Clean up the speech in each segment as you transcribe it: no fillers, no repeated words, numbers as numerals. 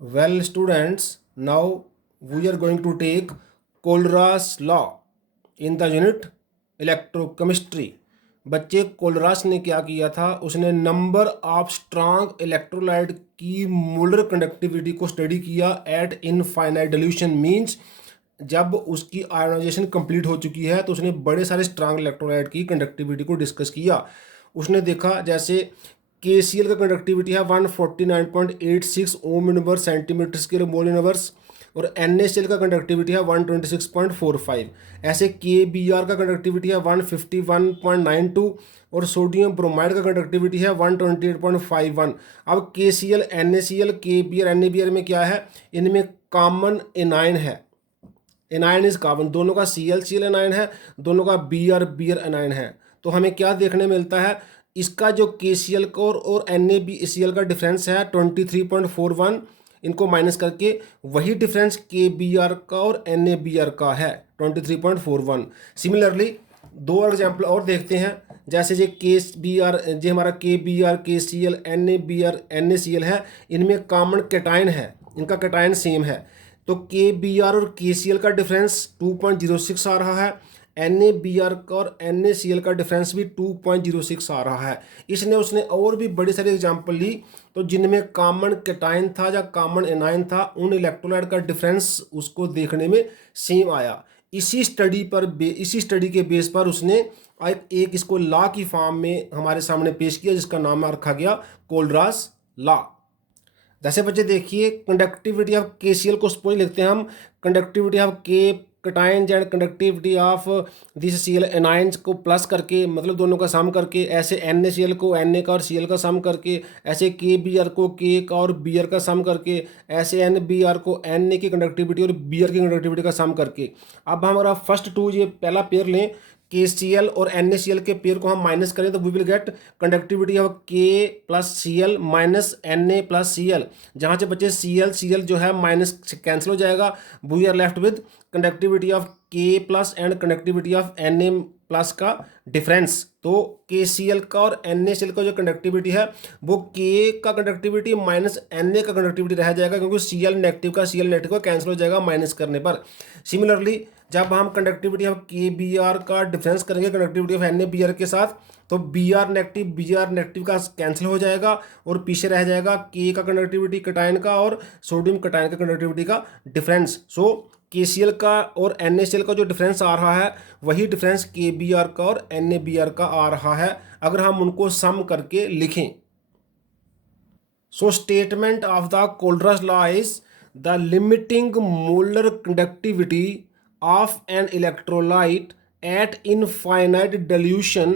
Well, students, now we are going to take Kohlrausch law in the unit electrochemistry. बच्चे Kohlrausch ने क्या किया था, उसने नंबर ऑफ स्ट्रांग इलेक्ट्रोलाइट की मोलर कंडक्टिविटी को स्टडी किया एट इनफाइनाइट डिल्यूशन। मींस जब उसकी आयोनाइजेशन कंप्लीट हो चुकी है तो उसने बड़े सारे स्ट्रांग इलेक्ट्रोलाइट की कंडक्टिविटी को डिस्कस किया। उसने देखा जैसे KCl का कंडक्टिविटी है 149.86 ohm inverse centimetre square mole inverse, और NaCl का कंडक्टिविटी है 126.45। ऐसे KBr का कंडक्टिविटी है 151.92 और सोडियम ब्रोमाइड का कंडक्टिविटी है 128.51। अब KCl, NaCl, KBr, NaBr में क्या है, इनमें कॉमन एनाइन है। एनाइन इज कार्बन, दोनों का Cl एनाइन है, दोनों का Br एनाइन है। तो हमें क्या देखने मिलता है, इसका जो KCl का और NaCl का डिफरेंस है 23.41, इनको माइनस करके वही डिफरेंस KBr का और NaBr का है 23.41। सिमिलरली दो एग्जाम्पल और देखते हैं। जैसे ये KBr, जो हमारा KBr, KCl, NaBr, NaCl है, इनमें कॉमन कैटाइन है, इनका कैटाइन सेम है। तो KBr और KCl का डिफरेंस 2.06 आ रहा है, NaBr का और NaCl का डिफरेंस भी 2.06 आ रहा है। इसने उसने और भी बड़ी सारी एग्जांपल ली, तो जिनमें कॉमन कैटाइन था या कॉमन एनाइन था, उन इलेक्ट्रोलाइट का डिफरेंस उसको देखने में सेम आया। इसी स्टडी के बेस पर उसने एक इसको लॉ की फॉर्म में हमारे सामने पेश किया, जिसका नाम रखा गया कोलरास लॉ। जैसे बच्चे देखिए, कंडक्टिविटी ऑफ KCl को सपोज लिखते हैं हम conductivity of K cations and conductivity of this Cl anions को प्लस करके, मतलब दोनों का सम करके, ऐसे NaCl को Na का और Cl का सम करके, ऐसे KBr को K का और Br का सम करके, ऐसे NBr को Na की कंडक्टिविटी और Br की कंडक्टिविटी का सम करके। अब हमारा फर्स्ट टू, ये पहला पेयर लें, KCl और NaCl के पेयर को हम माइनस करें तो we will get conductivity of K plus Cl minus Na plus Cl। जहाँ से बच्चे Cl जो है माइनस कैंसिल हो जाएगा, we are left with conductivity of K plus and conductivity of Na plus का डिफरेंस। तो KCl का और NaCl का जो कंडक्टिविटी है वो K का कंडक्टिविटी माइनस Na का कंडक्टिविटी रह जाएगा, क्योंकि Cl नेगेटिव का कैंसिल हो जाएगा माइनस करने पर। सिमिलरली जब हम कंडक्टिविटी ऑफ KBr का डिफरेंस करेंगे कंडक्टिविटी ऑफ NaBr के साथ, तो Br नेगेटिव का कैंसिल हो जाएगा और पीछे रह जाएगा K का कंडक्टिविटी कटायन का और सोडियम कटायन का कंडक्टिविटी का डिफरेंस। सो KCl का और NaCl का जो डिफरेंस आ रहा है वही डिफरेंस KBr का और NaBr का आ रहा है, अगर हम उनको सम करके लिखें। So statement of the Kohlrausch law is the limiting molar conductivity of an electrolyte at infinite dilution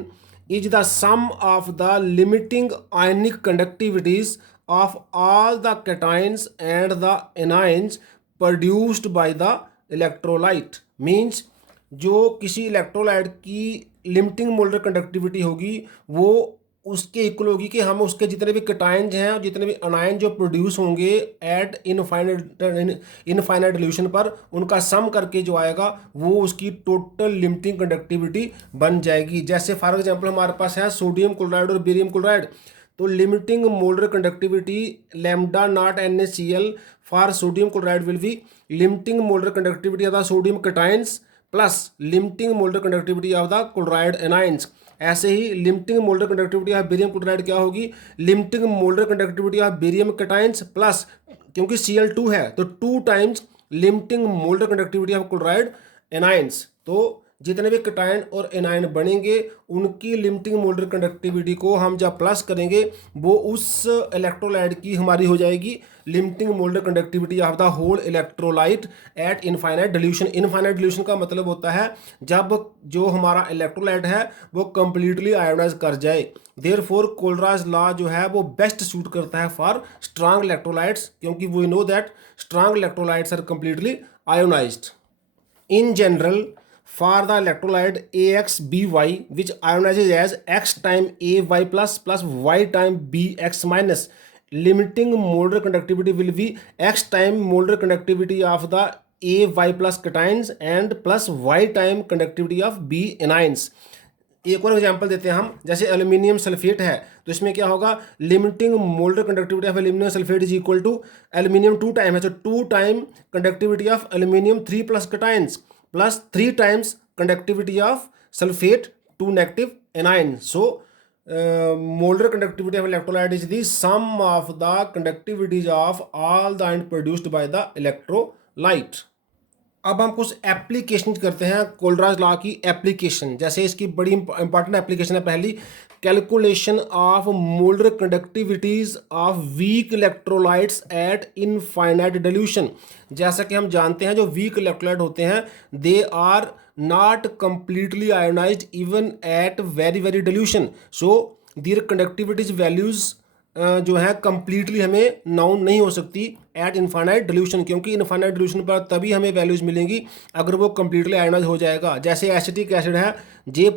is the sum of the limiting ionic conductivities of all the cations and the anions produced by the electrolyte। Means जो किसी electrolyte की limiting molar conductivity होगी वो उसके equal होगी कि हम उसके जितने भी कटायंस हैं और जितने भी अनायन जो प्रोड्यूस होंगे एट इनफाइनाइट डिल्यूशन पर, उनका सम करके जो आएगा वो उसकी टोटल लिमिटिंग कंडक्टिविटी बन जाएगी। जैसे फॉर एग्जांपल हमारे पास है सोडियम क्लोराइड और बेरियम क्लोराइड, तो limiting molar conductivity lambda nought NaCl for sodium chloride will be limiting molar conductivity of the sodium cations plus limiting molar conductivity of the chloride anions. ऐसे ही limiting molar conductivity of barium chloride क्या होगी, limiting molar conductivity of barium cations plus, क्योंकि Cl2 है तो 2 times limiting molar conductivity of chloride anions. तो जितने भी कटायन और एनायन बनेंगे उनकी लिमिटिंग मोलर कंडक्टिविटी को हम जब प्लस करेंगे वो उस इलेक्ट्रोलाइट की हमारी हो जाएगी limiting molar conductivity of the whole electrolyte at infinite dilution. Infinite dilution का मतलब होता है जब जो हमारा इलेक्ट्रोलाइट है वो कंप्लीटली आयोनाइज कर जाए। देयरफॉर कोलरास लॉ जो है वो बेस्ट सूट करता है फॉर स्ट्रांग इलेक्ट्रोलाइट्स, क्योंकि we know that strong electrolytes are completely ionised. In general, for the electrolyte AXBY, which ionizes as X time AY plus Y time BX minus, limiting molar conductivity will be X time molar conductivity of the AY plus cations and plus Y time conductivity of B anions। एक और example देते हैं हम, जैसे aluminium sulphate है तो इसमें क्या होगा, limiting molar conductivity of aluminium sulphate is equal to aluminium 2 time है तो 2 time conductivity of aluminium 3 plus cations plus 3 times conductivity of sulphate 2 negative anion. So molar conductivity of electrolyte is the sum of the conductivities of all the ion produced by the electrolyte. अब हम कुछ application करते हैं कोलराज law की application. जैसे इसकी बड़ी important application है पहली, calculation of molar conductivities of weak electrolytes at infinite dilution. जैसा कि हम जानते हैं जो वीक इलेक्ट्रोलाइट होते हैं they are not completely ionised even at very very dilution. So their conductivities values जो है कंप्लीटली हमें नाउन नहीं हो सकती एट इनफाइनाइट डिल्यूशन, क्योंकि इनफाइनाइट डिल्यूशन पर तभी हमें वैल्यूज मिलेंगी अगर वो कंप्लीटली आयोनाइज हो जाएगा. जैसे एसिटिक एसिड है जे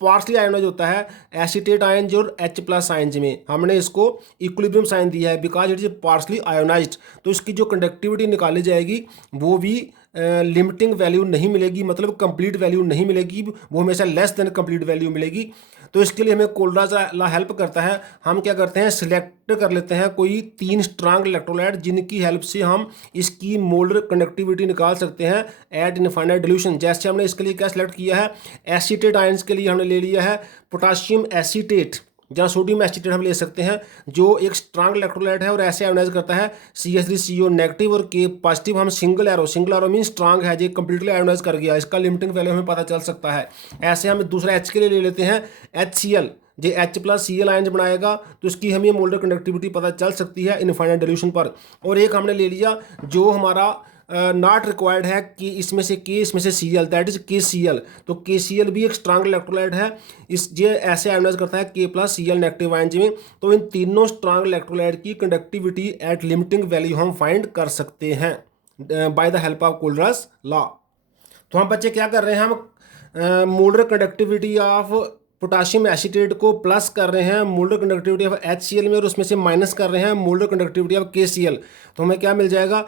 पार्सली आयोनाइज होता है एसीटेट आयन जो H प्लस आयन्स में, हमने इसको इक्विलिब्रियम साइन दिया है because it is partially ionised. तो इसकी जो कंडक्टिविटी निकाली जाएगी वो भी लिमिटिंग वैल्यू नहीं मिलेगी, मतलब कंप्लीट वैल्यू नहीं मिलेगी, वो हमेशा लेस देन कंप्लीट वैल्यू मिलेगी. तो इसके लिए हमें कोलराज लॉ हेल्प करता है. हम क्या करते हैं, सिलेक्ट कर लेते हैं कोई 3 स्ट्रांग इलेक्ट्रोलाइट जिनकी हेल्प से हम इसकी मोल्डर कंडक्टिविटी निकाल सकते हैं एट इनफाइनाइट डिल्यूशन. जैसे हमने इसके लिए क्या सिलेक्ट किया है, एसीटेट आयंस के लिए हमने ले लिया है पोटाशियम एसीटेट, जहाँ सोडियम एसीटेट हम ले सकते हैं जो एक स्ट्रांग इलेक्ट्रोलाइट है और ऐसे आयोनाइज करता है CH3CO नेगेटिव और K पॉजिटिव. हम सिंगल एरो मीन स्ट्रांग है जो कंप्लीटली आयोनाइज कर गया, इसका लिमिटिंग वैल्यू हमें पता चल सकता है. ऐसे हम दूसरा H के लिए ले लेते हैं HCl, जो H प्लस Cl आयंस बनाएगा तो इसकी हमें मोल्डर कंडक्टिविटी पता चल सकती है इनफाइनाइट डिल्यूशन पर. और एक हमने ले लिया जो हमारा नॉट रिक्वायर्ड है कि इसमें से K इसमें से Cl, दैट इज KCl. तो KCl भी एक स्ट्रांग इलेक्ट्रोलाइट है, इस ये ऐसे आयोनाइज करता है K plus Cl negative ion में. तो इन तीनों स्ट्रांग इलेक्ट्रोलाइट की कंडक्टिविटी एट लिमिटिंग वैल्यू हम फाइंड कर सकते हैं by the help of Kohlrausch law. तो हम बच्चे क्या कर रहे हैं, हम molar conductivity of potassium acetate को प्लस कर रहे हैं मोल्डर कंडक्टिविटी ऑफ HCl में और उसमें से माइनस कर रहे हैं मोल्डर कंडक्टिविटी ऑफ KCl. तो हमें क्या मिल जाएगा,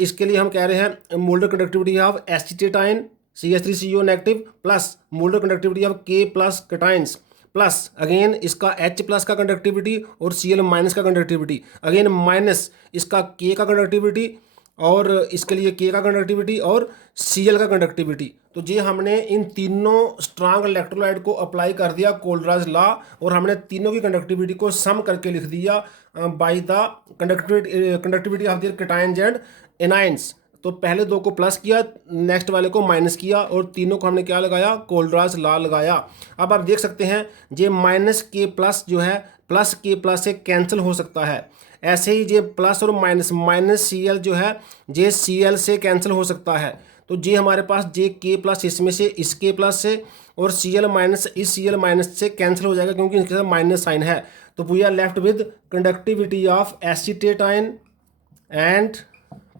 इसके लिए हम कह रहे हैं molar conductivity of acetate ion CH3CO negative plus molar conductivity of K plus cations plus again इसका H प्लस का कंडक्टिविटी और Cl माइनस का कंडक्टिविटी, अगेन माइनस इसका K का कंडक्टिविटी और इसके लिए K का कंडक्टिविटी और Cl का कंडक्टिविटी. तो ये हमने इन तीनों स्ट्रांग इलेक्ट्रोलाइट को अप्लाई कर दिया कोलराज लॉ और हमने तीनों की कंडक्टिविटी को सम करके लिख दिया by the conductivity of their cations and anions. तो पहले दो को प्लस किया, नेक्स्ट वाले को माइनस किया और तीनों को हमने क्या लगाया, कोलराज लॉ लगाया. अब आप देख सकते हैं ये माइनस K प्लस जो है प्लस K प्लस से कैंसिल हो सकता है, ऐसे ही ये प्लस और माइनस Cl जो है ये Cl से कैंसिल हो सकता है. तो ये हमारे पास जे K प्लस इसमें से इस K प्लस से और Cl माइनस इस Cl माइनस से कैंसिल हो जाएगा क्योंकि इनके साथ माइनस साइन है. तो we are left with conductivity of acetate ion and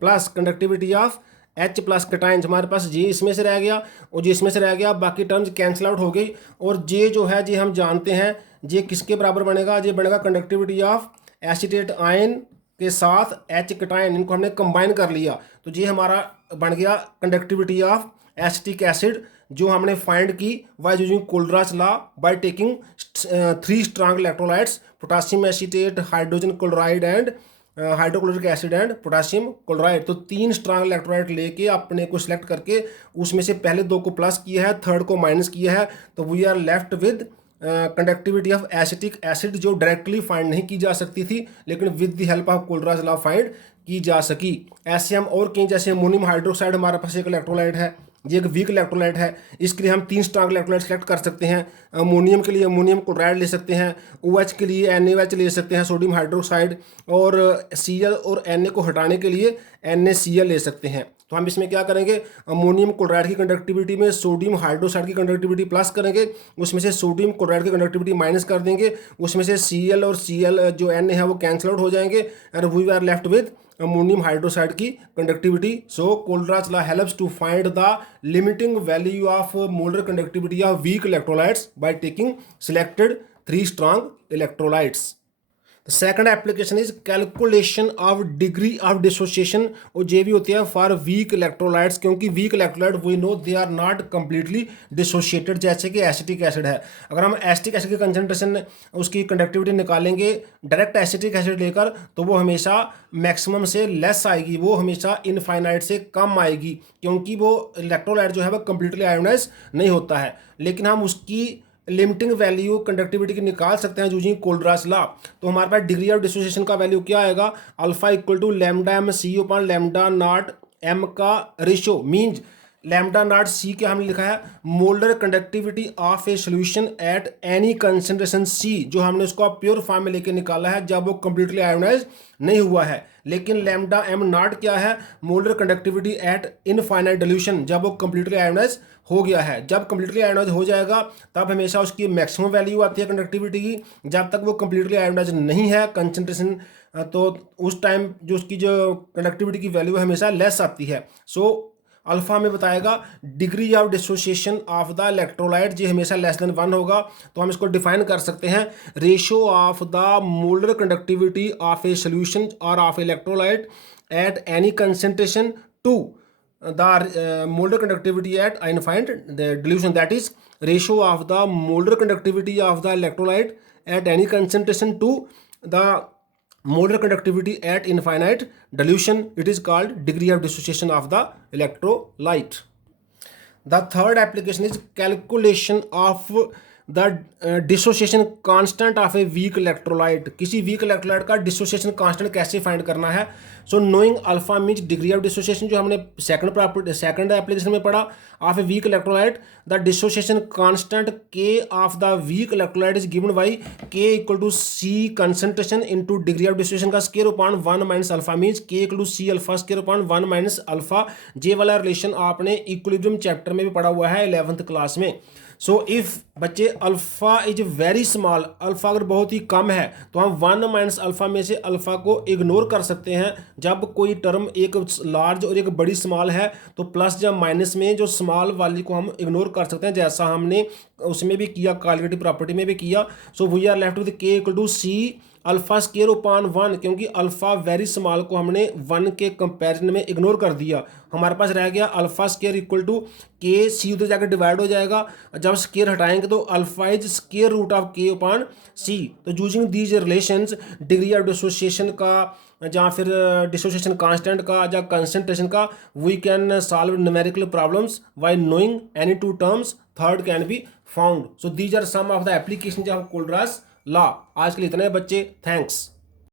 plus conductivity of H plus cations. हमारे पास जे इसमें से रह गया और जे इसमें से रह गया, बाकी टर्म्स कैंसिल आउट हो गई. और जे जो है जे हम जानते हैं जे किसके बराबर बनेगा, जे बनेगा कंडक्टिविटी ऑफ एसीटेट आयन के साथ H कटायन, इनको हमने कंबाइन कर लिया. तो ये हमारा बन गया कंडक्टिविटी ऑफ एसिटिक एसिड जो हमने फाइंड की by using Kohlrausch law by taking 3 strong electrolytes potassium acetate, hydrogen chloride and hydrochloric acid and potassium chloride. तो 3 स्ट्रांग इलेक्ट्रोलाइट लेके अपने को सिलेक्ट करके उसमें से पहले 2 को प्लस किया है, थर्ड को माइनस किया है. तो we are left with conductivity of acetic acid जो डायरेक्टली फाइंड नहीं की जा सकती थी लेकिन with the help of Kohlrausch law find की जा सकी. ऐसे हम और कहीं, जैसे अमोनियम हाइड्रोक्साइड हमारे पास एक इलेक्ट्रोलाइट है, ये एक वीक इलेक्ट्रोलाइट है, इसके लिए हम 3 स्ट्रांग इलेक्ट्रोलाइट सेलेक्ट कर सकते हैं. अमोनियम के लिए अमोनियम क्लोराइड ले सकते हैं, OH के लिए NaOH ले सकते हैं सोडियम हाइड्रोक्साइड, और Cl और Na को हटाने के लिए NaCl ले सकते हैं. तो हम इसमें क्या करेंगे, अमोनियम क्लोराइड की कंडक्टिविटी में सोडियम हाइड्रोक्साइड की कंडक्टिविटी प्लस करेंगे, उसमें से सोडियम क्लोराइड की कंडक्टिविटी माइनस कर देंगे, उसमें से Cl और Cl जो Na है वो कैंसिल आउट हो जाएंगे and we are left with ammonium hydroxide की conductivity. So Kohlrausch law helps to find the limiting value of molar conductivity of weak electrolytes by taking selected 3 strong electrolytes. Second application is calculation of degree of dissociation, और ये भी होती है for weak electrolytes, क्योंकि weak electrolyte we know they are not completely dissociated, जैसे कि acetic acid है। अगर हम एसिटिक एसिड की कंसनट्रेशन उसकी कंडक्टिविटी निकालेंगे डायरेक्ट एसिटिक एसिड लेकर, तो वो हमेशा मैक्सिमम से लेस आएगी, वो हमेशा इनफाइनाइट से कम आएगी, क्योंकि वो इलेक्ट्रोलाइट जो है वो कंप्लीटली आयोनाइज नहीं होता है। लेकिन हम उसकी लिमिटिंग वैल्यू कंडक्टिविटी की निकाल सकते हैं यूजिंग कोलरास लॉ। तो हमारे पास डिग्री ऑफ डिसोसिएशन का वैल्यू क्या आएगा, alpha equal to lambda M C upon lambda naught M का ratio, means lambda naught C के हमने लिखा है molar conductivity of a solution at any concentration C, जो हमने उसको प्योर फॉर्म में लेके निकाला है जब वो कंप्लीटली आयोनाइज नहीं हुआ है। लेकिन लैम्डा एम नॉट क्या है, molar conductivity at infinite dilution, जब वो कंप्लीटली आयोनाइज हो गया है। जब कंप्लीटली आयोनाइज हो जाएगा तब हमेशा उसकी मैक्सिमम वैल्यू आती है कंडक्टिविटी की, जब तक वो कंप्लीटली आयोनाइज नहीं है कंसंट्रेशन, तो उस टाइम जो उसकी जो कंडक्टिविटी की वैल्यू है हमेशा लेस आती है। सो अल्फा हमें बताएगा degree of dissociation of the electrolyte, जी हमेशा लेस देन 1 होगा। तो हम इसको डिफाइन कर सकते हैं ratio of the molar conductivity of a solution और of electrolyte at any concentration to the molar conductivity at infinite the dilution, that is ratio of the molar conductivity of the electrolyte at any concentration to the molar conductivity at infinite dilution. It is called degree of dissociation of the electrolyte. The third application is calculation of the dissociation constant of a weak electrolyte, किसी weak electrolyte का dissociation constant कैसे find करना है। So knowing alpha means degree of dissociation, जो हमने second application में पढ़ा, of a weak electrolyte the dissociation constant K of the weak electrolyte is given by K equal to C concentration into degree of dissociation का square upon 1 minus alpha, means K equal to C alpha square upon 1 minus alpha. जे वाला relation आपने equilibrium chapter में भी पढ़ा हुआ है 11th class में। सो इफ़ बच्चे alpha is very small, alpha अगर बहुत ही कम है तो हम 1 माइनस अल्फ़ा में से अल्फ़ा को इग्नोर कर सकते हैं। जब कोई टर्म एक लार्ज और एक बड़ी स्मॉल है तो प्लस या माइनस में जो स्मॉल वाली को हम इग्नोर कर सकते हैं, जैसा हमने उसमें भी किया, कॉलिगेटिव प्रॉपर्टी में भी किया। So we are left with K equal to C alpha square upon 1, क्योंकि अल्फा वेरी स्मॉल को हमने 1 के कंपैरिजन में इग्नोर कर दिया। हमारे पास रह गया अल्फा स्क्वायर इक्वल टू के, सी उधर जाकर डिवाइड हो जाएगा, जब स्क्वायर हटाएंगे तो alpha is square root of K upon C. तो using these relations degree of dissociation का या फिर डिसोसिएशन कांस्टेंट का या कंसंट्रेशन का, we can solve numerical problems by knowing any two terms, third can be found. So these are some of the application of Kohlrausch law. आज के लिए इतने बच्चे, थैंक्स।